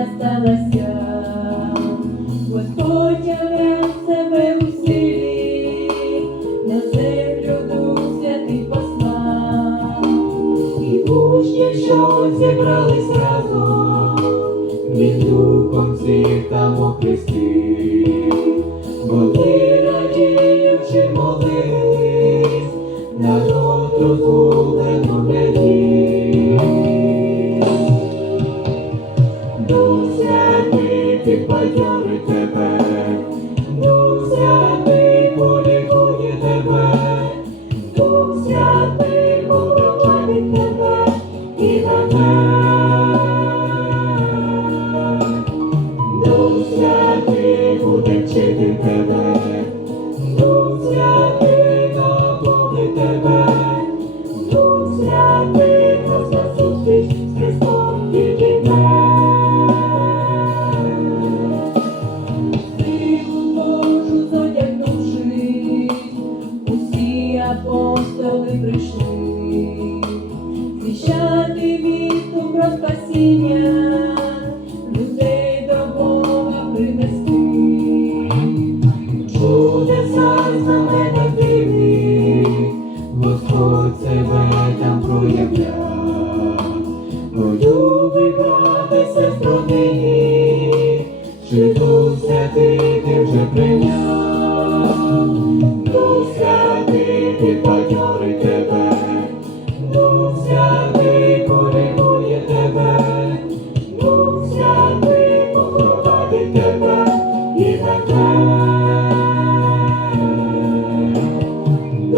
вона сталася, Господь являє себе в усилі, на землю дух святий послав, і учні, що зібрались разом, від духом всіх там охрестив, Вони радіючи молились, на народ розумів. Святий апостоли прийшли, звіщати вісту про спасіння, людей до Бога привести. Чудеса й знамена дивні, Господь себе там проявляв. Полюбий брати, сестро нині, чи Дух Святий ти вже прийняв?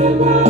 Lord.